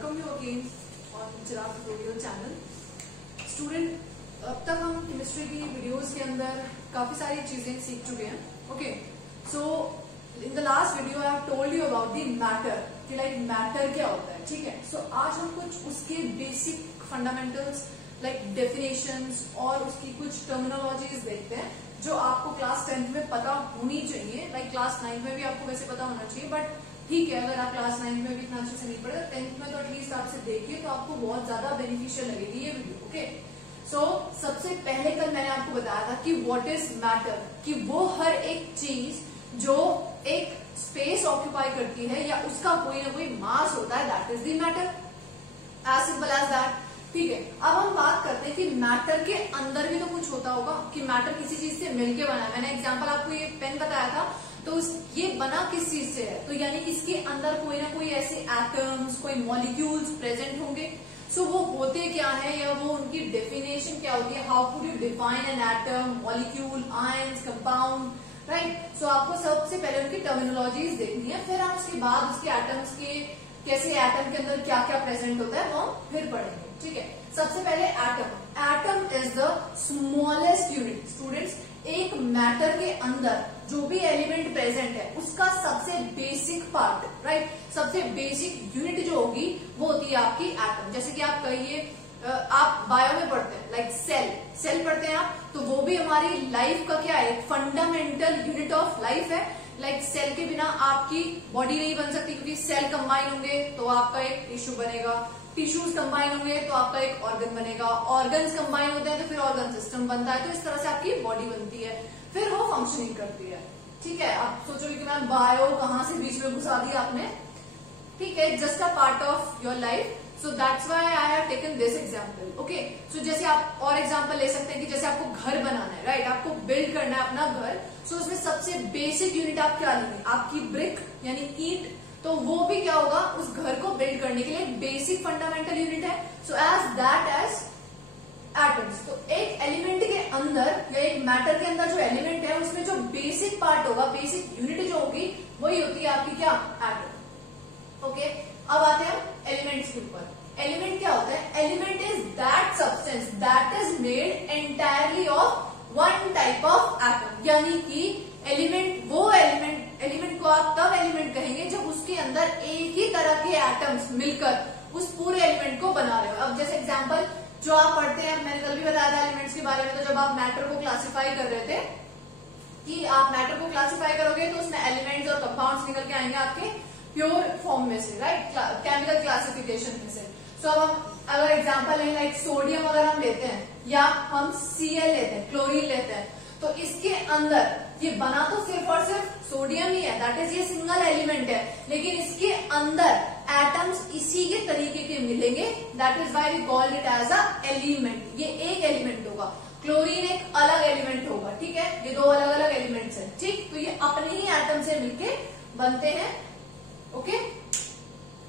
welcome you again on Chirag tutorial channel. Student, अब तक हम केमिस्ट्री की वीडियोस के अंदर काफी सारी चीजें सीख चुके हैं। Okay, so in the last video I have told you about the matter कि लाइक मैटर क्या होता है। ठीक है, सो आज हम कुछ उसके बेसिक फंडामेंटल्स लाइक डेफिनेशंस और उसकी कुछ टर्मिनोलॉजीज देखते हैं जो आपको क्लास 10th में पता होनी चाहिए। लाइक क्लास 9th में भी आपको वैसे पता होना चाहिए, बट ठीक है, अगर आप क्लास 9th में भी इतना अच्छे से नहीं पढ़े, 10th में तो एटलीस्ट आपसे देखिए तो आपको बहुत ज्यादा बेनिफिशियल लगेगी ये वीडियो। ओके, सो सबसे पहले कल मैंने आपको बताया था कि व्हाट इज मैटर, कि वो हर एक चीज जो एक स्पेस ऑक्यूपाई करती है या उसका कोई ना कोई मास होता है, that is the matter. As simple as that. ठीक है, अब हम बात करते हैं कि मैटर के अंदर भी तो कुछ होता होगा, कि मैटर किसी चीज से मिलके बना है। मैंने एग्जांपल आपको ये पेन बताया था, तो ये बना किस चीज से है, तो यानी इसके अंदर कोई ना कोई ऐसे एटम्स, कोई मॉलिक्यूल्स प्रेजेंट होंगे। सो वो होते क्या है या वो उनकी डेफिनेशन क्या होती है, how could you define an atom, molecule, ions, compound, right. So आपको सबसे पहले उनकी टर्मिनोलॉजीज देखनी है, फिर हम उसके बाद उसके एटम्स के कैसे एटम के अंदर क्या क्या प्रेजेंट होता है वो हम फिर पढ़ेंगे। ठीक है, सबसे पहले atom. Atom is the smallest unit. Students, एक मैटर के अंदर जो भी एलिमेंट प्रेजेंट है उसका सबसे बेसिक पार्ट, राइट, सबसे बेसिक यूनिट जो होगी वो होती है आपकी एटम। जैसे कि आप कहिए, आप बायो में पढ़ते हैं, लाइक सेल पढ़ते हैं आप, तो वो भी हमारी लाइफ का क्या है, फंडामेंटल यूनिट ऑफ लाइफ है। लाइक सेल के बिना आपकी बॉडी नहीं बन सकती, क्योंकि सेल कंबाइन होंगे तो आपका एक टिश्यू बनेगा, टिश्यूज कंबाइन होंगे तो आपका एक ऑर्गन बनेगा, ऑर्गन्स कंबाइन होते हैं तो फिर ऑर्गन सिस्टम बनता है। तो इस तरह से आपकी बॉडी बनती है, फिर वो फंक्शनिंग करती है। ठीक है, आप सोचोगे कि मैम बायो कहां से बीच में घुसा दिया आपने। ठीक है, just a part of your life, so that's why I have taken this example. Okay, so जैसे आप और एग्जांपल ले सकते हैं कि जैसे आपको घर बनाना है, राइट, आपको बिल्ड करना है अपना घर। सो उसमें सबसे बेसिक यूनिट आप क्या लेंगे, आपकी ब्रिक यानी ईंट। तो वो भी क्या होगा, उस घर को बिल्ड करने के लिए बेसिक फंडामेंटल यूनिट है। So as that as atoms. तो एक एलिमेंट के अंदर या एक मैटर के अंदर जो एलिमेंट है उसमें जो बेसिक पार्ट होगा, बेसिक यूनिट जो होगी, वही होती है आपकी क्या, एटम। ओके, अब आते हैं हम एलिमेंट्स के ऊपर। एलिमेंट क्या होता है, element is that substance that is made entirely of one type of atom. यानी कि एलिमेंट वो एलिमेंट को आप तब एलिमेंट कहेंगे जब उसके अंदर एक ही तरह के एटम्स मिलकर उस पूरे एलिमेंट को बना रहे हो। अब जैसे एग्जांपल जो आप पढ़ते हैं, मैंने कल भी बताया था एलिमेंट्स के बारे में, तो जब आप मैटर को क्लासिफाई कर रहे थे कि आप मैटर को क्लासिफाई करोगे तो उसमें एलिमेंट्स और कंपाउंड्स निकल के आएंगे आपके प्योर फॉर्म में से, राइट, केमिकल क्लासिफिकेशन में से। सो अब हम अगर एग्जांपल है लाइक सोडियम अगर हम लेते हैं या हम Cl लेते हैं, क्लोरीन लेते हैं, तो इसके अंदर ये बना तो सिर्फ और सिर्फ सोडियम ही है, दैट इज ये सिंगल एलिमेंट है, लेकिन इसके अंदर एटम्स इसी के तरीके के मिलेंगे, that is why we called it as a element. ये एक एलिमेंट होगा, क्लोरीन एक अलग एलिमेंट होगा। ठीक है, ये दो अलग अलग एलिमेंट्स हैं। ठीक, तो ये अपने ही एटम से मिलके बनते हैं। ओके,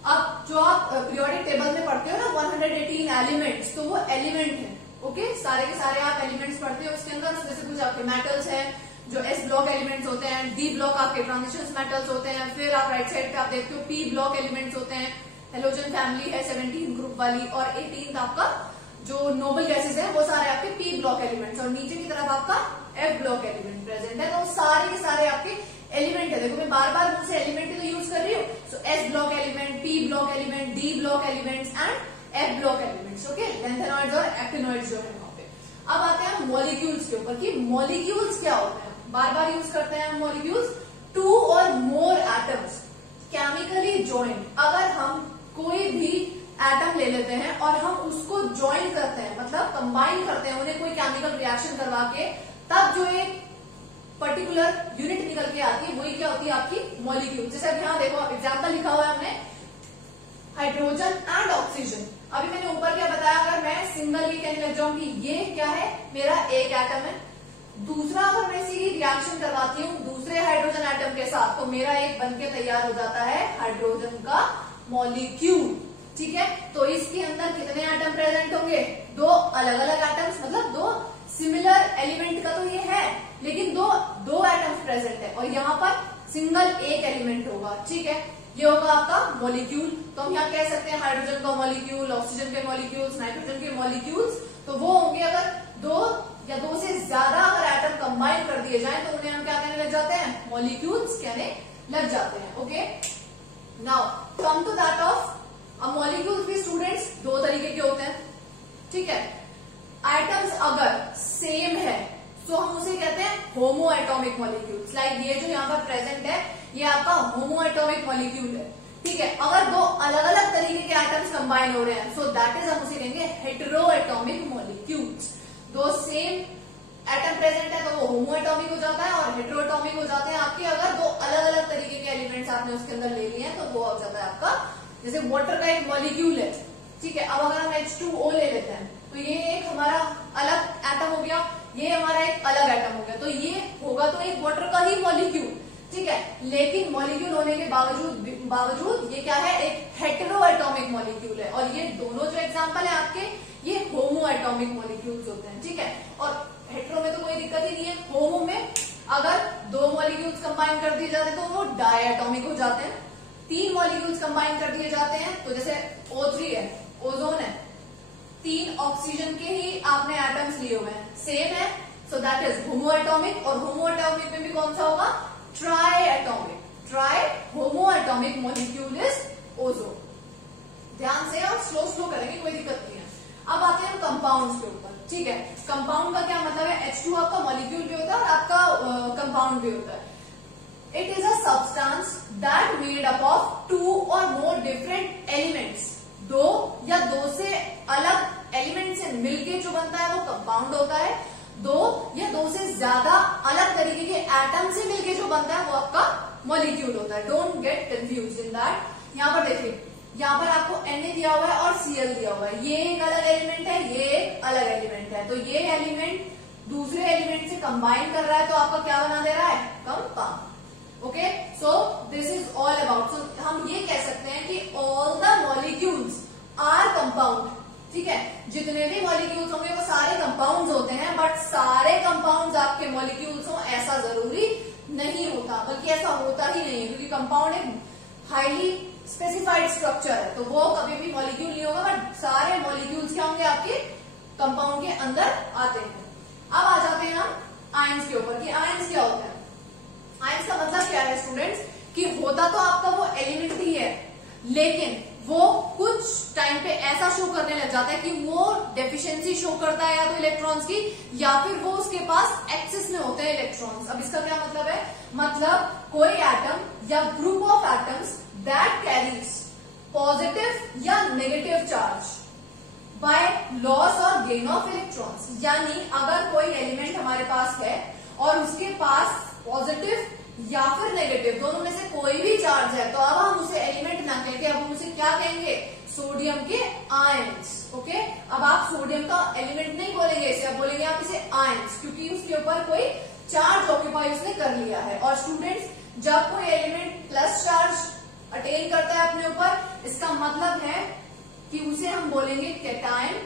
अब जो आप पीरियोडिक टेबल में पढ़ते हो ना 118 एलिमेंट्स, तो वो एलिमेंट है। ओके, सारे के सारे आप एलिमेंट्स पढ़ते हो, उसके अंदर जैसे कुछ आपके मेटल्स हैं जो एस ब्लॉक एलिमेंट्स होते हैं, डी ब्लॉक आपके ट्रांजिशन मेटल्स होते हैं, फिर आप राइट साइड पे आप देखते हो पी ब्लॉक एलिमेंट्स होते हैं, हेलोजन फैमिली है 17 ग्रुप वाली, और 18 आपका जो नोबल गैसेज है वो सारे आपके पी ब्लॉक एलिमेंट्स, और नीचे की तरफ आपका एफ ब्लॉक एलिमेंट प्रेजेंट है। तो सारे के सारे आपके एलिमेंट है। देखो मैं बार बार मुझसे एलिमेंट तो यूज कर रही हूँ। So S block element, P block element, D block elements and F block elements. Okay, lanthanoids और एक्टिनॉइड्स जो है वहां पे। अब आते हैं मॉलिक्यूल्स के ऊपर कि मॉलिक्यूल्स क्या होते हैं। बार बार यूज करते हैं मॉलिक्यूल्स, टू और मोर एटम्स केमिकली ज्वाइंट। अगर हम कोई भी एटम ले लेते हैं और हम उसको ज्वाइन करते हैं, मतलब कंबाइन करते हैं, उन्हें कोई केमिकल रिएक्शन करवा के, तब जो एक पर्टिकुलर यूनिट निकल के आती है वही क्या होती है आपकी मॉलिक्यूल। जैसे अब यहाँ देखो एग्जाम्पल लिखा हुआ है हमने, हाइड्रोजन एंड ऑक्सीजन। अभी मैंने ऊपर क्या बताया, अगर मैं सिंगल ये कहने लग जाऊं कि ये क्या है, मेरा एक एटम है, दूसरा अगर मैं इसी रिएक्शन करवाती हूँ दूसरे हाइड्रोजन एटम के साथ, तो मेरा एक बनके तैयार हो जाता है हाइड्रोजन का मॉलिक्यूल। ठीक है, तो इसके अंदर कितने एटम प्रेजेंट होंगे, दो अलग अलग एटम्स, मतलब दो सिमिलर एलिमेंट का तो ये है, लेकिन दो एटम्स प्रेजेंट है, और यहाँ पर सिंगल एक एलिमेंट होगा। ठीक है, ये होगा आपका मॉलिक्यूल। तो हम यहाँ कह सकते हैं हाइड्रोजन का मॉलिक्यूल, ऑक्सीजन के मॉलिक्यूल्स, नाइट्रोजन के मॉलिक्यूल्स, तो वो होंगे अगर दो या दो से ज्यादा अगर एटम कंबाइन कर दिए जाए तो उन्हें हम क्या कहने लग जाते हैं, मॉलिक्यूल्स कहने लग जाते हैं। Okay, now come to that of अब मॉलिक्यूल्स भी स्टूडेंट्स दो तरीके के होते हैं, ठीक है। आइटम्स अगर सेम है तो हम उसे कहते हैं होमो एटॉमिक मॉलिक्यूल्स। लाइक ये जो यहाँ पर प्रेजेंट है ये आपका होमो एटॉमिक मॉलिक्यूल है, ठीक है। अगर दो अलग अलग तरीके के एटम्स कंबाइन हो रहे हैं सो दैट इज हम उसे कहेंगे हेटेरो एटॉमिक मॉलिक्यूल्स। दो सेम एटम प्रेजेंट है तो वो होमो एटॉमिक हो जाता है और हेटेरो एटॉमिक हो जाते हैं आपके अगर दो अलग अलग तरीके के एलिमेंट्स आपने उसके अंदर ले लिए हैं तो वो हो जाता है आपका, जैसे वाटर का एक मॉलिक्यूल है, ठीक है। अब अगर हम H2O ले लेते हैं तो ये एक हमारा अलग एटम हो गया, ये हमारा एक अलग एटम हो गया, तो ये होगा तो एक वाटर का ही मॉलिक्यूल, ठीक है। लेकिन मॉलिक्यूल होने के बावजूद ये क्या है, एक हेटेरो एटॉमिक मॉलिक्यूल है। और ये दोनों जो एग्जांपल है आपके ये होमो एटॉमिक मॉलिक्यूल्स होते हैं, ठीक है। और हेटेरो में तो कोई दिक्कत ही नहीं है। होमो में अगर दो मॉलिक्यूल्स कंबाइन कर दिए जाते हैं तो वो डाई एटॉमिक हो जाते हैं। तीन मॉलिक्यूल्स कंबाइन कर दिए जाते हैं तो जैसे O3 है, ओजोन है, तीन ऑक्सीजन के ही आपने एटम्स लिए हुए हैं, सेम है, so that is homo atomic. और होमो एटॉमिक में भी कौन सा होगा, try atomic. Try homo atomic molecule is ozone. ध्यान से आप स्लो करेंगे, कोई दिक्कत नहीं है। अब आते हैं हम कंपाउंड्स के ऊपर, ठीक है। कंपाउंड का क्या मतलब है, H2 आपका मॉलिक्यूल भी होता है और आपका कंपाउंड भी होता है। It is a substance that made up of two or more different elements. दो या दो से अलग एलिमेंट से मिलके जो बनता है वो कंपाउंड होता है। दो या दो से ज्यादा अलग तरीके के एटम से मिलके जो बनता है वो आपका मॉलिक्यूल होता है। Don't get confuse in that. यहाँ पर देखिए, यहाँ पर आपको Na दिया हुआ है और Cl दिया हुआ है, ये एक अलग एलिमेंट है, ये एक अलग एलिमेंट है। तो ये एलिमेंट दूसरे एलिमेंट से कंबाइन कर रहा है तो आपका क्या बना दे रहा है, compound. Okay, so this is all about, so हम ये कह सकते हैं कि all the molecules are compound, ठीक है। जितने भी मॉलिक्यूल्स होंगे वो सारे कंपाउंड्स होते हैं, बट सारे कंपाउंड्स आपके मॉलिक्यूल्स हो ऐसा जरूरी नहीं होता, बल्कि ऐसा होता ही नहीं है, क्योंकि कंपाउंड एक हाईली स्पेसिफाइड स्ट्रक्चर है तो वो कभी भी मॉलिक्यूल नहीं होगा, बट सारे मॉलिक्यूल्स क्या होंगे आपके कंपाउंड के अंदर आते हैं। अब आ जाते हैं हम आयंस के ऊपर कि आयंस क्या होता है। आयंस का मतलब क्या है स्टूडेंट्स, कि होता तो आपका वो एलिमेंट ही है, लेकिन वो कुछ टाइम पे ऐसा शो करने लग जाता है कि वो डेफिशिएंसी शो करता है या तो इलेक्ट्रॉन्स की, या फिर वो उसके पास एक्सेस में होते हैं इलेक्ट्रॉन्स। अब इसका क्या मतलब है, मतलब कोई एटम या group of atoms that carries positive या नेगेटिव चार्ज बाय लॉस और गेन ऑफ इलेक्ट्रॉन्स। यानी अगर कोई एलिमेंट हमारे पास है और उसके पास पॉजिटिव या फिर नेगेटिव दोनों में से कोई भी चार्ज है, तो अब हम उसे एलिमेंट ना कहेंगे, अब हम उसे क्या कहेंगे, सोडियम के आयंस। ओके, अब आप सोडियम का एलिमेंट नहीं बोलेंगे इसे, अब बोलेंगे आप इसे आयंस, क्योंकि उसके ऊपर कोई चार्ज ऑक्यूपाई उसने कर लिया है। और स्टूडेंट्स जब कोई एलिमेंट प्लस चार्ज अटेन करता है अपने ऊपर, इसका मतलब है कि उसे हम बोलेंगे कैटायन,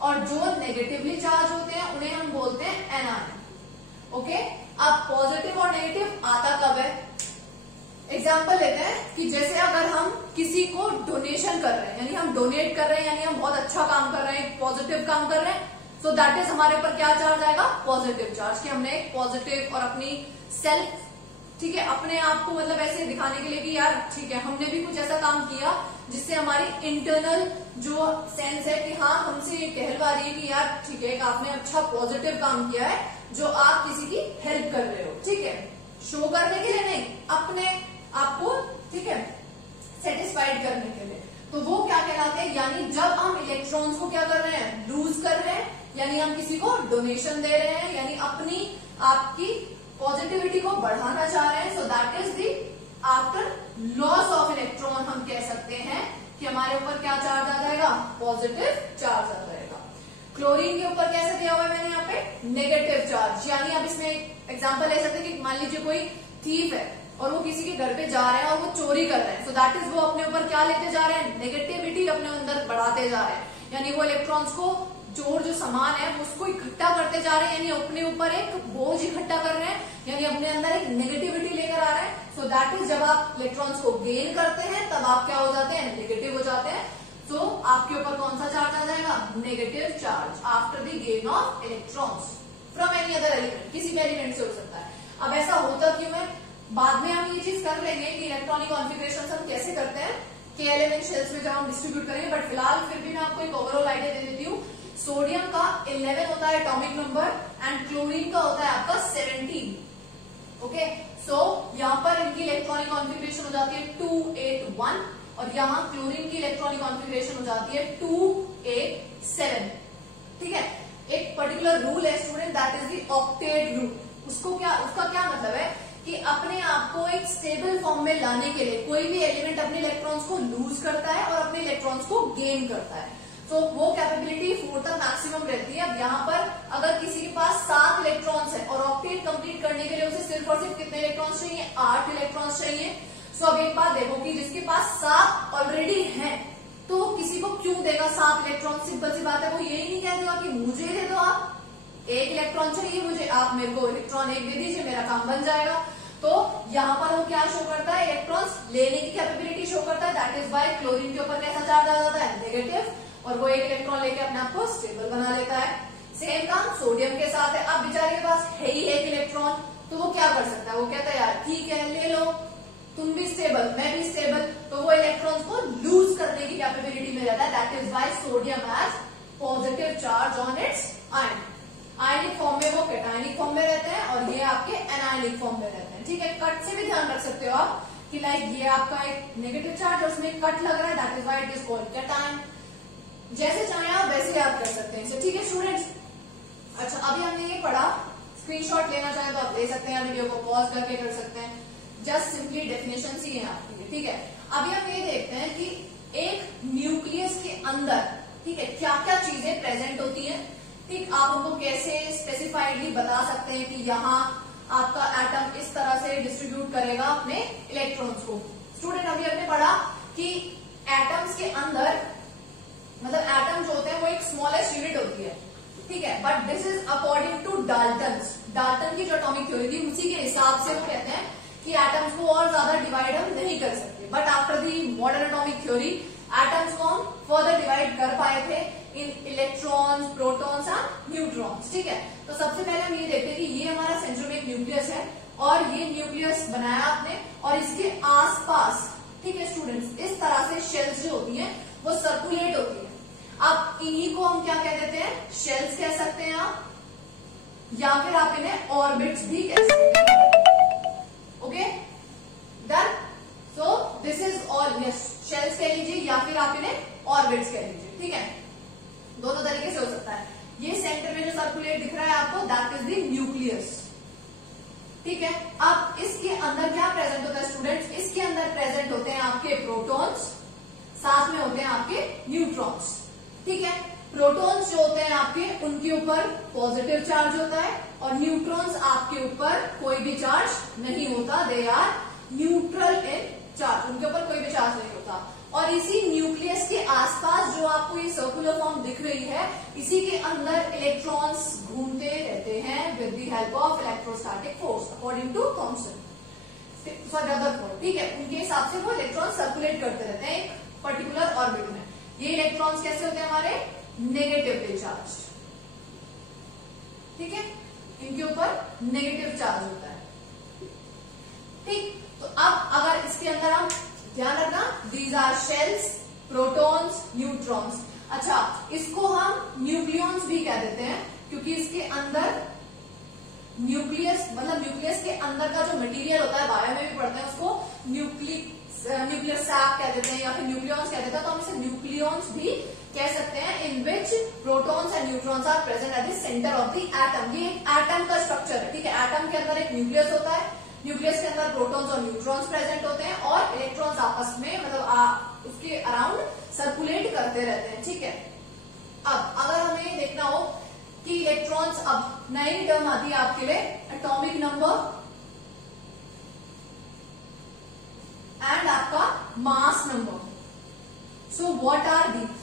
और जो नेगेटिवली चार्ज होते हैं उन्हें हम बोलते हैं एनायन। ओके, अब पॉजिटिव और नेगेटिव आता कब है, एग्जाम्पल लेते हैं कि जैसे अगर हम किसी को डोनेशन कर रहे हैं, यानी हम डोनेट कर रहे हैं, यानी हम बहुत अच्छा काम कर रहे हैं, पॉजिटिव काम कर रहे हैं, सो दैट इज हमारे ऊपर क्या चार्ज आएगा, पॉजिटिव चार्ज, कि हमने एक पॉजिटिव और अपनी सेल्फ, ठीक है, अपने आप को मतलब ऐसे दिखाने के लिए कि यार ठीक है हमने भी कुछ ऐसा काम किया जिससे हमारी इंटरनल जो सेंस है कि हाँ हमसे ये कहलवा रही है कि यार ठीक है आपने अच्छा पॉजिटिव काम किया है जो आप किसी की हेल्प कर रहे हो, ठीक है, शो करने के लिए नहीं, अपने आपको, ठीक है, सेटिस्फाइड करने के लिए। तो वो क्या कहलाते हैं, यानी जब हम इलेक्ट्रॉन्स को क्या कर रहे हैं, लूज कर रहे हैं, यानी हम किसी को डोनेशन दे रहे हैं, यानी अपनी आपकी पॉजिटिविटी को बढ़ाना चाह रहे हैं, so that is the after loss of electron हम कह सकते हैं कि हमारे ऊपर क्या चार्ज आ जाएगा, पॉजिटिव चार्ज आ जाएगा। क्लोरीन के ऊपर कैसे दिया हुआ है मैंने यहाँ पे, नेगेटिव चार्ज, यानी अब इसमें एक एग्जांपल ले सकते हैं कि मान लीजिए कोई थीफ है और वो किसी के घर पे जा रहे हैं और वो चोरी कर रहे हैं, सो दैट इज वो अपने ऊपर क्या लेते जा रहे हैं, नेगेटिविटी अपने अंदर बढ़ाते जा रहे हैं, यानी वो इलेक्ट्रॉन्स को चोर जो सामान है उसको इकट्ठा करते जा रहे हैं, यानी अपने ऊपर एक बोझ इकट्ठा कर रहे हैं, यानी अपने अंदर एक नेगेटिविटी लेकर आ रहे हैं. सो दैट इज जब आप इलेक्ट्रॉन्स को गेन करते हैं तब आप क्या हो जाते हैं, नेगेटिव हो जाते हैं. तो आपके ऊपर कौन सा चार्ज आ जाएगा, negative charge after the gain of electrons from any other element, किसी भी एलिमेंट से हो सकता है. अब ऐसा होता क्यों है, बाद में हम ये चीज कर लेंगे कि इलेक्ट्रॉनिक कॉन्फ़िगरेशन हम कैसे करते हैं के एलिमेंट शेल्स में जब हम डिस्ट्रीब्यूट करेंगे. बट फिलहाल फिर भी मैं आपको एक ओवरऑल आइडिया दे देती हूँ. सोडियम का 11 होता है एटॉमिक नंबर एंड क्लोरीन का होता है आपका 17. ओके, सो यहाँ पर इनकी इलेक्ट्रॉनिक कॉन्फ़िगरेशन हो जाती है 281 और यहाँ क्लोरीन की इलेक्ट्रॉनिक कॉन्फ़िगरेशन हो जाती है 287. ठीक है, एक पर्टिकुलर रूल है student, that is the octet rule. उसका क्या मतलब है कि अपने आप को एक स्टेबल फॉर्म में लाने के लिए कोई भी एलिमेंट अपने इलेक्ट्रॉन्स को लूज करता है और अपने इलेक्ट्रॉन्स को गेन करता है. तो वो कैपेबिलिटी 4 तक मैक्सिमम रहती है. अब यहाँ पर अगर किसी के पास 7 इलेक्ट्रॉन्स है और ऑक्टेट कंप्लीट करने के लिए उसे सिर्फ और सिर्फ कितने इलेक्ट्रॉन्स चाहिए, 8 इलेक्ट्रॉन्स चाहिए. सो अब एक बात देखो कि जिसके पास 7 ऑलरेडी है तो किसी को क्यों देगा 7 इलेक्ट्रॉन. सिंपल सी बात है, वो यही नहीं कह देगा कि मुझे दे दो, आप 1 इलेक्ट्रॉन चाहिए मुझे, आप मेरे को इलेक्ट्रॉन 1 दे दीजिए, मेरा काम बन जाएगा. तो यहाँ पर वो क्या शो करता है, इलेक्ट्रॉन्स लेने की कैपेबिलिटी शो करता है. दैट इज वाई क्लोरीन के ऊपर कैसा चार्ज आ जाता है, नेगेटिव, और वो 1 इलेक्ट्रॉन लेके अपने आप को स्टेबल बना लेता है. सेम काम सोडियम के साथ है. अब बेचारे के पास है ही 1 इलेक्ट्रॉन, तो वो क्या कर सकता है, वो कहता है यार ठीक है ले लो, तुम भी स्टेबल मैं भी स्टेबल. तो वो इलेक्ट्रॉन्स को लूज करने की कैपेबिलिटी में रहता है. That is why sodium has positive charge on its ion. Ionic form में वो कैटायनिक फॉर्म में रहते हैं और ये आपके एनायनिक फॉर्म में रहते हैं. ठीक है, कट से भी ध्यान रख सकते हो आप कि लाइक ये आपका एक नेगेटिव चार्ज और उसमें कट लग रहा है, that is why it is called cation. जैसे चाहे आप वैसे याद कर सकते हैं इसे. ठीक है स्टूडेंट्स, अच्छा अभी हमने ये पढ़ा, स्क्रीनशॉट लेना चाहे तो आप ले सकते हैं, वीडियो को पॉज करके कर सकते हैं. जस्ट सिंपली डेफिनेशन ही है आपके लिए. ठीक है, अभी हम ये देखते हैं कि एक न्यूक्लियस के अंदर ठीक है क्या क्या चीजें प्रेजेंट होती हैं. ठीक, आप हमको कैसे स्पेसिफाइडली बता सकते हैं कि यहाँ आपका एटम इस तरह से डिस्ट्रीब्यूट करेगा अपने इलेक्ट्रॉन्स को. स्टूडेंट अभी हमने पढ़ा कि एटम्स के अंदर मतलब एटम जो होते हैं वो एक स्मॉलेस्ट यूनिट होती है. ठीक है, but this is according to Dalton की जो एटॉमिक थ्योरी थी उसी के हिसाब से वो कहते हैं कि एटम्स को और ज्यादा डिवाइड हम नहीं कर सकते. But after the modern atomic theory atoms को हम फर्दर डिवाइड कर पाए थे इन इलेक्ट्रॉन्स, प्रोटॉन्स एंड न्यूट्रॉन्स. ठीक है, तो सबसे पहले हम ये देखते हैं कि ये हमारा सेंटर में एक न्यूक्लियस है और ये न्यूक्लियस बनाया आपने और इसके आसपास ठीक है स्टूडेंट्स इस तरह से शेल्स जो होती हैं वो सर्कुलेट होती है. अब इन्हीं को हम क्या कह देते हैं, शेल्स कह सकते हैं आप, या फिर आप इन्हें ऑर्बिट्स भी कह सकते हैं. Okay done. So this is all, yes shells कह लीजिए या फिर आप इन्हें ऑर्बिट्स कह लीजिए. ठीक है, दोनों तरीके से हो सकता है. ये सेंटर में जो सर्कुलेट दिख रहा है आपको दैट इज द न्यूक्लियस. ठीक है, अब इसके अंदर क्या प्रेजेंट होता है स्टूडेंट्स, इसके अंदर प्रेजेंट होते हैं आपके प्रोटॉन्स, साथ में होते हैं आपके न्यूट्रॉन्स. ठीक है, प्रोटॉन्स जो होते हैं आपके उनके ऊपर पॉजिटिव चार्ज होता है और न्यूट्रॉन्स आपके ऊपर कोई भी चार्ज नहीं होता. They are neutral in charge, उनके ऊपर कोई भी चार्ज नहीं होता. और इसी न्यूक्लियस के आसपास जो आपको ये सर्कुलर फॉर्म दिख रही है इसी के अंदर इलेक्ट्रॉन्स घूमते रहते हैं with the help of electrostatic force according to Thomson. ठीक है, उनके हिसाब से वो इलेक्ट्रॉन सर्कुलेट करते रहते हैं एक पर्टिकुलर ऑर्बिट में. ये इलेक्ट्रॉन्स कैसे होते हैं हमारे, नेगेटिवली चार्ज. ठीक है, इनके ऊपर नेगेटिव चार्ज होता है. ठीक, तो अब अगर इसके अंदर हम ध्यान रखना, these are shells, protons, neutrons. अच्छा, इसको हम न्यूक्लियॉन्स भी कह देते हैं क्योंकि इसके अंदर न्यूक्लियस मतलब न्यूक्लियस के अंदर का जो मटेरियल होता है, बायो में भी पढ़ते हैं उसको न्यूक्लियर सैक कह देते हैं या फिर न्यूक्लियॉन्स कह देते हैं. तो हम इसे न्यूक्लियॉन्स भी कह सकते हैं in which protons and neutrons are present at the centre of the atom. ये एटम का स्ट्रक्चर है. ठीक है, एटम के अंदर एक न्यूक्लियस होता है, न्यूक्लियस के अंदर प्रोटॉन्स और न्यूट्रॉन्स प्रेजेंट होते हैं और इलेक्ट्रॉन्स आपस में मतलब उसके अराउंड सर्कुलेट करते रहते हैं. ठीक है, अब अगर हमें देखना हो कि इलेक्ट्रॉन्स, अब नई टर्म आती है आपके लिए एटॉमिक नंबर एंड आपका mass number. So what are these.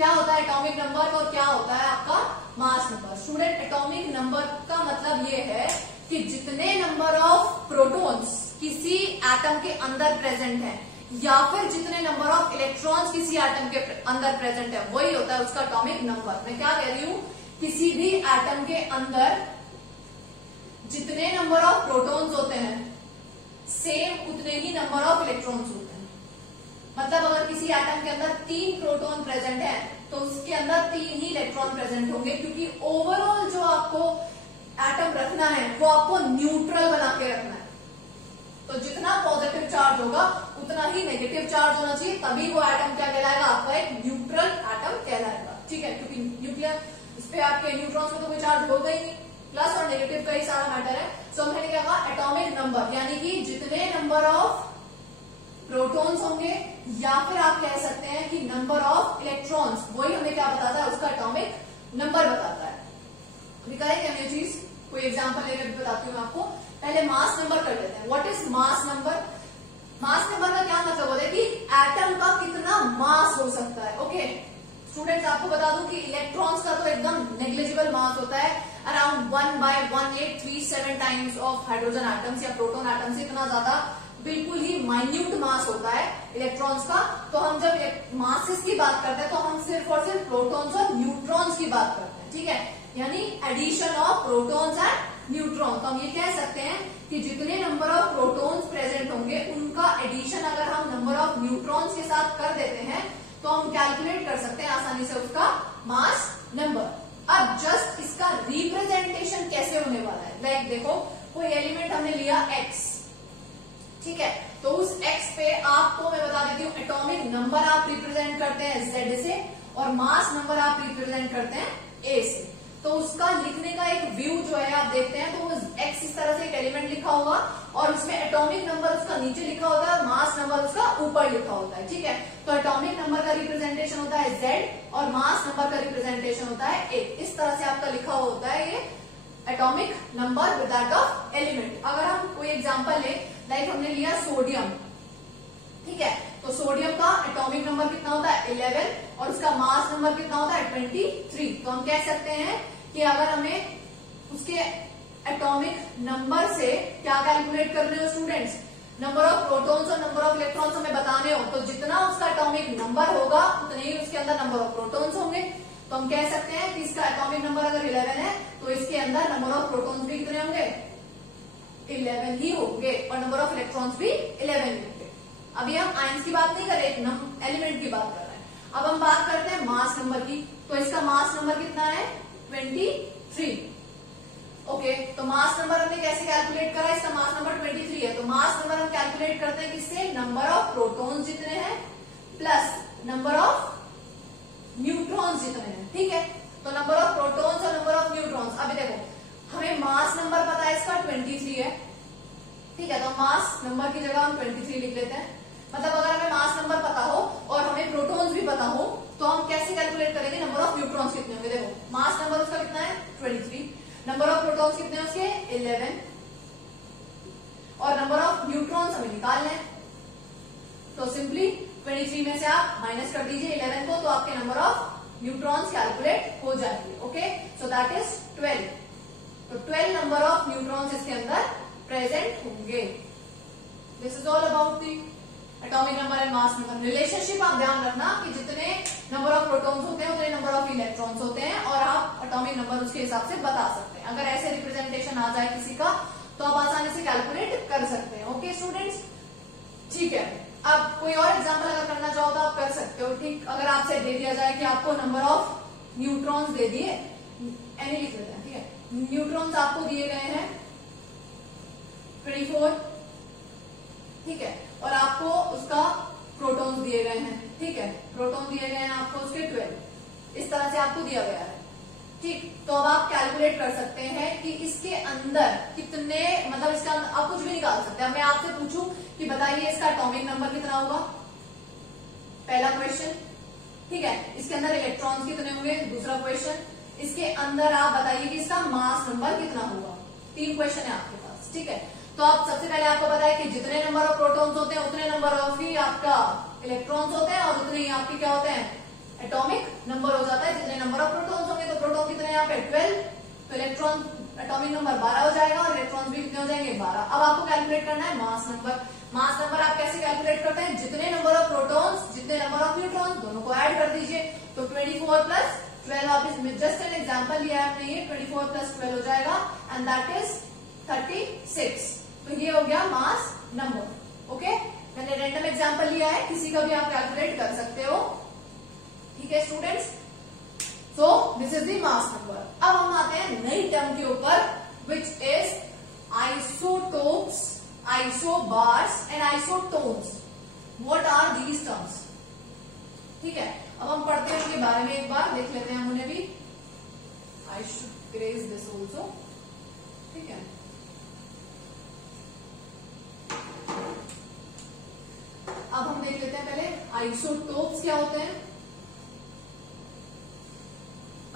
क्या होता है एटॉमिक नंबर और क्या होता है आपका mass number. Student atomic number का मतलब ये है कि जितने नंबर ऑफ प्रोटॉन्स किसी एटम के अंदर प्रेजेंट है या फिर जितने नंबर ऑफ इलेक्ट्रॉन्स किसी एटम के अंदर प्रेजेंट है वही होता है उसका एटॉमिक नंबर। मैं क्या कह रही हूं, किसी भी एटम के अंदर जितने नंबर ऑफ प्रोटॉन्स होते हैं सेम उतने ही नंबर ऑफ इलेक्ट्रॉन्स होते हैं। मतलब अगर किसी एटम के अंदर 3 प्रोटॉन प्रेजेंट है तो उसके अंदर 3 ही इलेक्ट्रॉन प्रेजेंट होंगे, क्योंकि ओवरऑल जो आपको एटम रखना है वो आपको न्यूट्रल बना के रखना है। तो जितना पॉजिटिव चार्ज होगा उतना ही नेगेटिव चार्ज होना चाहिए, तभी वो एटम क्या कहलाएगा, आपका एक न्यूट्रल एटम कहलाएगा। ठीक है, क्योंकि न्यूक्लियर इस पे आपके न्यूट्रॉन्स में तो कोई चार्ज होगा ही नहीं, प्लस और नेगेटिव का ही सारा मैटर है। सो हमने क्या कहा, एटॉमिक नंबर यानी कि जितने नंबर ऑफ प्रोटॉन्स होंगे या फिर आप कह सकते हैं कि नंबर ऑफ इलेक्ट्रॉन्स, वही हमें क्या बताता है, उसका एटॉमिक नंबर बताता है। अभी करेंगे हम ये चीज, कोई एग्जांपल लेकर बताती हूँ मैं आपको। पहले मास नंबर कर लेते हैं। What is mass number? Mass number का क्या मतलब होता है कि एटम का कितना मास हो सकता है। ओके स्टूडेंट्स, आपको बता दूं कि इलेक्ट्रॉन्स का तो एकदम नेग्लिजिबल मास होता है, around 1/1837 times of hydrogen atoms या प्रोटॉन एटम्स से इतना ज्यादा बिल्कुल ही माइन्यूट मास होता है इलेक्ट्रॉन्स का। तो हम जब मासेस की बात करते हैं तो हम सिर्फ और सिर्फ प्रोटॉन्स और न्यूट्रॉन्स की बात करते हैं। ठीक है, यानी addition of protons and neutron. तो हम ये कह सकते हैं कि जितने नंबर ऑफ प्रोटॉन्स प्रेजेंट होंगे उनका एडिशन अगर हम नंबर ऑफ न्यूट्रॉन्स के साथ कर देते हैं तो हम कैलकुलेट कर सकते हैं आसानी से उसका मास नंबर। अब जस्ट इसका रिप्रेजेंटेशन कैसे होने वाला है, लाइक देखो कोई एलिमेंट हमने लिया x, ठीक है, तो उस x पे आपको मैं बता देती हूँ एटॉमिक नंबर आप रिप्रेजेंट करते हैं z से और मास नंबर आप रिप्रेजेंट करते हैं a से। तो उसका लिखने का एक व्यू जो है आप देखते हैं तो x इस तरह से एक एलिमेंट लिखा होगा और उसमें एटॉमिक नंबर उसका नीचे लिखा होता है, मास नंबर उसका ऊपर लिखा होता है। ठीक है, तो एटॉमिक नंबर का रिप्रेजेंटेशन होता है z और मास नंबर का रिप्रेजेंटेशन होता है a। इस तरह से आपका लिखा होता है ये atomic number with that of element. अगर हम कोई एग्जांपल ले, लाइक हमने लिया सोडियम, ठीक है, तो सोडियम का एटॉमिक नंबर कितना होता है 11 और उसका मास नंबर कितना होता है 23। तो हम कह सकते हैं कि अगर हमें उसके एटॉमिक नंबर से क्या कैलकुलेट कर रहे हो स्टूडेंट्स, नंबर ऑफ प्रोटॉन्स और नंबर ऑफ इलेक्ट्रॉन्स हमें बताने हो, तो जितना उसका एटॉमिक नंबर होगा उतने ही उसके अंदर नंबर ऑफ प्रोटॉन्स होंगे। तो हम कह सकते हैं कि इसका एटॉमिक नंबर अगर 11 है तो इसके अंदर नंबर ऑफ प्रोटॉन्स भी कितने होंगे 11 ही होंगे और नंबर ऑफ इलेक्ट्रॉन्स भी 11 ही होंगे। अभी हम आयंस की बात नहीं कर रहे, एलिमेंट की बात कर रहे हैं। अब हम बात करते हैं मास नंबर की, तो इसका मास नंबर कितना है 23। ओके, तो मास नंबर हमने कैसे कैलकुलेट करा, इसका मास नंबर 23 है। तो मास नंबर हम कैलकुलेट करते हैं किससे, नंबर ऑफ प्रोटॉन्स जितने हैं प्लस नंबर ऑफ न्यूट्रॉन्स जितने हैं। ठीक है, तो नंबर ऑफ प्रोटॉन्स और नंबर ऑफ न्यूट्रॉन्स। अभी देखो हमें मास नंबर पता है इसका 23 है, ठीक है, तो मास नंबर की जगह हम 23 लिख लेते हैं। मतलब अगर हमें मास नंबर पता हो और हमें प्रोटॉन्स भी पता हो तो हम कैसे कैलकुलेट करेंगे, नंबर ऑफ न्यूट्रॉन्स कितने होंगे। देखो मास नंबर उसका कितना है 23, नंबर ऑफ प्रोटॉन्स कितने हैं उसके 11 और नंबर ऑफ न्यूट्रॉन्स हमें निकालना है। तो सिंपली 23 में से आप माइनस कर दीजिए 11 को, तो आपके नंबर ऑफ न्यूट्रॉन्स कैलकुलेट हो जाएंगे। Okay, so that is 12। तो 12 नंबर ऑफ न्यूट्रॉन्स इसके अंदर प्रेजेंट होंगे। This is all about the atomic number and mass number. Relationship आप ध्यान रखना कि जितने नंबर ऑफ प्रोटॉन्स होते हैं उतने नंबर ऑफ इलेक्ट्रॉन्स होते हैं और आप एटॉमिक नंबर उसके हिसाब से बता सकते हैं। अगर ऐसे रिप्रेजेंटेशन आ जाए किसी का तो आप आसानी से कैलकुलेट कर सकते हैं। ओके स्टूडेंट्स, ठीक है, अब कोई और एग्जाम्पल अगर करना चाहो तो आप कर सकते हो। ठीक, अगर आपसे दे दिया जाए कि आपको नंबर ऑफ न्यूट्रॉन्स दे दिए, एनी लिख देते हैं, ठीक है, न्यूट्रॉन्स आपको दिए गए हैं 24, ठीक है, और आपको उसका प्रोटॉन्स दिए गए हैं, ठीक है, प्रोटॉन दिए गए हैं आपको उसके 12, इस तरह से आपको दिया गया है। ठीक, तो अब आप कैलकुलेट कर सकते हैं कि इसके अंदर कितने, मतलब इसका आप कुछ भी निकाल सकते हैं। मैं आपसे पूछूं कि बताइए इसका एटॉमिक नंबर कितना होगा, पहला क्वेश्चन, ठीक है, इसके अंदर इलेक्ट्रॉन्स कितने होंगे, दूसरा क्वेश्चन, इसके अंदर आप बताइए कि इसका मास नंबर कितना होगा। 3 क्वेश्चन है आपके पास, ठीक है। तो आप सबसे पहले आपको पता है कि जितने नंबर ऑफ प्रोटॉन्स होते हैं उतने नंबर ऑफ ही आपका इलेक्ट्रॉन्स होते हैं और उतने ही आपके क्या होते हैं एटॉमिक नंबर हो जाता है। जितने नंबर ऑफ प्रोटॉन्स होंगे तो प्रोटॉन कितने यहाँ पे 12, तो इलेक्ट्रॉन एटॉमिक नंबर 12 हो जाएगा और इलेक्ट्रॉन्स भी कितने हो जाएंगे 12। अब आपको कैलकुलेट करना है मास नंबर। मास नंबर आप कैसे कैलकुलेट करते हैं, जितने नंबर ऑफ प्रोटॉन्स जितने नंबर ऑफ न्यूट्रॉन्स दोनों को ऐड कर दीजिए। तो 24 प्लस 12, आप इसमें जस्ट एन एग्जांपल लिया है हमने, ये 24 प्लस 12 हो जाएगा एंड दैट इज 36। तो ये हो गया मास नंबर। ओके, मैंने रैंडम एग्जांपल लिया है, किसी का भी आप कैलकुलेट कर सकते हो। ठीक है students, so this is the mass number. अब हम आते हैं नई टर्म के ऊपर which is isotopes, isobars and isotones. What are these terms? ठीक है, अब हम पढ़ते हैं उनके बारे में, एक बार देख लेते हैं हम उन्हें भी। I should craze this also. ठीक है, अब हम देख लेते हैं पहले आइसोटोप्स क्या होते हैं,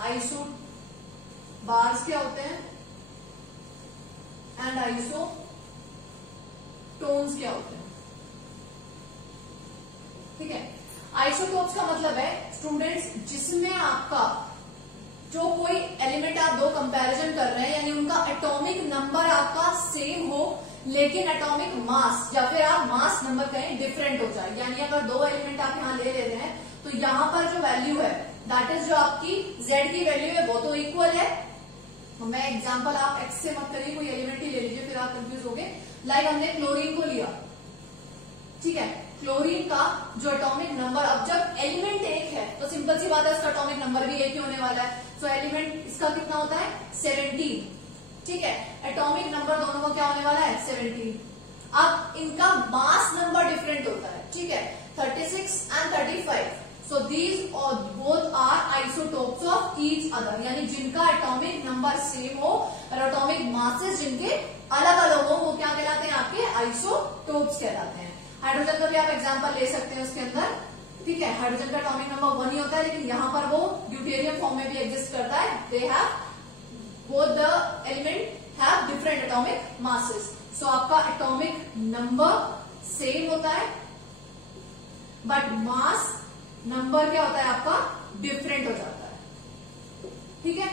आइसोबार्स क्या होते हैं एंड आइसोटोन्स क्या होते हैं। ठीक है, आइसोटोप्स का मतलब है स्टूडेंट्स जिसमें आपका जो कोई एलिमेंट आप दो कंपैरिजन कर रहे हैं, यानी उनका एटॉमिक नंबर आपका सेम हो लेकिन एटॉमिक मास या फिर आप मास नंबर कहें डिफरेंट हो जाए। यानी अगर दो एलिमेंट आप यहां ले रहे हैं तो यहां पर जो वैल्यू है दैट इज जो आपकी Z की वैल्यू है वो तो इक्वल है। तो मैं एग्जांपल, आप X से मत करिए, कोई एलिमेंट ही ले लीजिए फिर आप कंफ्यूज होगे। लाइक हमने क्लोरीन को लिया, ठीक है, क्लोरीन का जो एटॉमिक नंबर, अब जब एलिमेंट एक है तो सिंपल सी बात है उसका एटॉमिक नंबर भी एक ही होने वाला है। सो एलिमेंट इसका कितना होता है 17। ठीक है, एटॉमिक नंबर दोनों का क्या होने वाला है 17। अब इनका मास नंबर डिफरेंट होता है, ठीक है, 36 and 35। So these both are isotopes of each other, यानी जिनका एटॉमिक नंबर सेम हो और एटॉमिक मासेस जिनके अलग अलग हो वो क्या कहलाते हैं, आपके आइसोटोप्स कहलाते हैं। हाइड्रोजन का भी आप एग्जांपल ले सकते हैं उसके अंदर। ठीक है, हाइड्रोजन का एटॉमिक नंबर 1 ही होता है लेकिन यहाँ पर वो ड्यूटेरियम फॉर्म में भी एग्जिस्ट करता है। They have both the element have different atomic masses. So आपका एटॉमिक नंबर सेम होता है बट मास नंबर क्या होता है आपका डिफरेंट हो जाता है। ठीक है,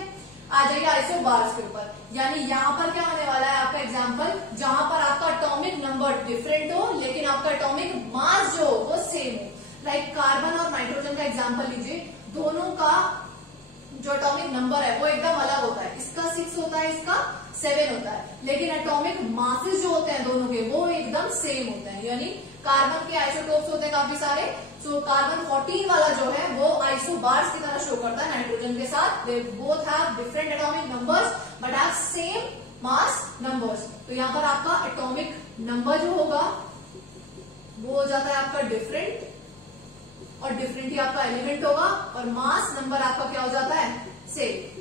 आ जाइए आइसोबार्स के ऊपर, यानी यहाँ पर क्या होने वाला है आपका एग्जांपल, जहां पर आपका एटॉमिक नंबर डिफरेंट हो लेकिन आपका एटॉमिक मास जो वो सेम हो। लाइक कार्बन और नाइट्रोजन का एग्जांपल लीजिए, दोनों का जो एटॉमिक नंबर है वो एकदम अलग होता है, इसका 6 होता है, इसका 7 होता है, लेकिन एटॉमिक मासेस जो होते हैं दोनों के वो एकदम सेम होते हैं। यानी कार्बन के आइसोटोप्स होते हैं काफी सारे। सो कार्बन 14 वाला जो है वो आइसोबार्स की तरह शो करता है नाइट्रोजन के साथ। They both have different atomic numbers but have same mass numbers. तो यहाँ पर आपका एटॉमिक नंबर जो होगा वो हो जाता है आपका डिफरेंट, और डिफरेंट ही आपका एलिमेंट होगा, और मास नंबर आपका क्या हो जाता है सेम।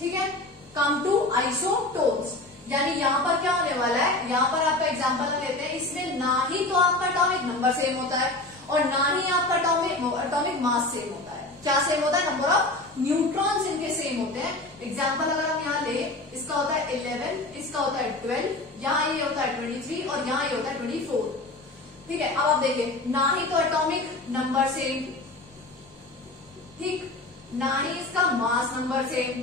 ठीक है, कम टू आइसोटोप्स, यानी यहाँ पर क्या होने वाला है, यहाँ पर आपका एग्जांपल लेते हैं, इसमें ना ही तो आपका एटॉमिक नंबर सेम होता है और ना ही आपका एटॉमिक मास सेम होता है। क्या सेम होता है, नंबर ऑफ न्यूट्रॉन्स इनके सेम होते हैं। एग्जांपल अगर हम यहाँ ले, इसका होता है 11, इसका होता है 12, यहाँ ये होता है 23 और यहाँ ये होता है 24। ठीक है, अब आप देखिए, ना ही तो एटॉमिक नंबर सेम, ठीक, ना ही इसका mass number same,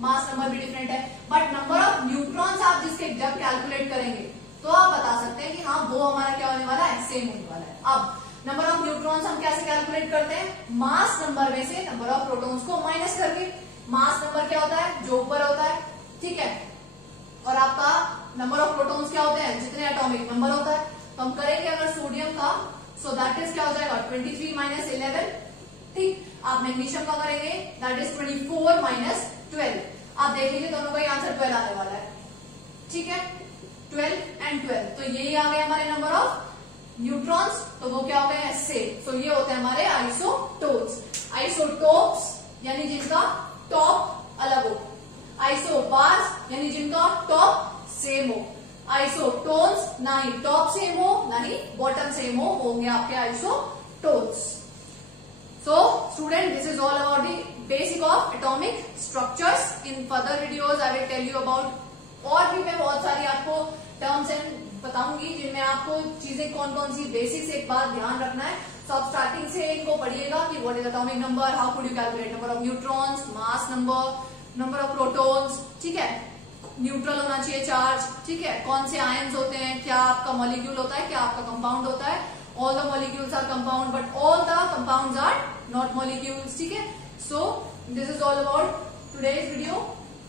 mass number भी डिफरेंट है, बट नंबर ऑफ न्यूट्रॉन्स आप जिसके जब कैलकुलेट करेंगे तो आप बता सकते हैं कि हाँ वो हमारा क्या होने वाला है, सेम होने वाला है। अब नंबर ऑफ न्यूट्रॉन्स हम कैसे कैलकुलेट करते हैं, मास नंबर में से नंबर ऑफ प्रोटॉन्स को माइनस करके। मास नंबर क्या होता है, जो ऊपर होता है, ठीक है, और आपका नंबर ऑफ प्रोटॉन्स क्या होते हैं, जितने एटॉमिक नंबर होता है। तो हम करेंगे अगर सोडियम का, सो दैट इज क्या हो जाएगा 23 माइनस 11। ठीक, आप मैग्नीशियम का करेंगे, दैट इज 24 माइनस 12। आप देख लीजिए दोनों का आंसर 12 आने वाला है। ठीक है, 12 एंड 12, तो यही आ गए हमारे नंबर ऑफ न्यूट्रॉन्स, तो वो क्या हो गए सेम। तो ये होते हैं हमारे आइसोटोप्स। आइसोटोप्स यानी जिनका टॉप अलग हो, आइसोबार्स यानी जिनका टॉप सेम हो, आइसोटोन्स ना ही टॉप सेम हो ना ही बॉटम सेम हो, होंगे आपके isotones. So student, this is all about the basic of atomic structures. In further videos I will tell you about, और भी मैं बहुत सारी आपको टर्म्स एंड बताऊंगी जिनमें आपको चीजें कौन कौन सी बेसिक्स एक बात ध्यान रखना है। सो आप स्टार्टिंग से इनको पढ़िएगा कि what is atomic number, how could you calculate number of neutrons, mass number, number of protons, ठीक है, न्यूट्रल होना चाहिए चार्ज, ठीक है, कौन से आयन्स होते हैं, क्या आपका मॉलिक्यूल होता है, क्या आपका कंपाउंड होता है. All the molecules are compound but all the compounds are not molecules, ठीक है. So this is all about today's video.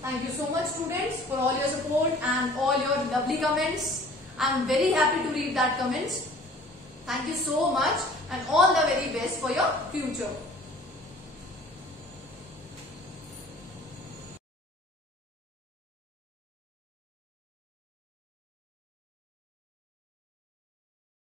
Thank you so much students for all your support and all your lovely comments. I am very happy to read that comments. Thank you so much and all the very best for your future.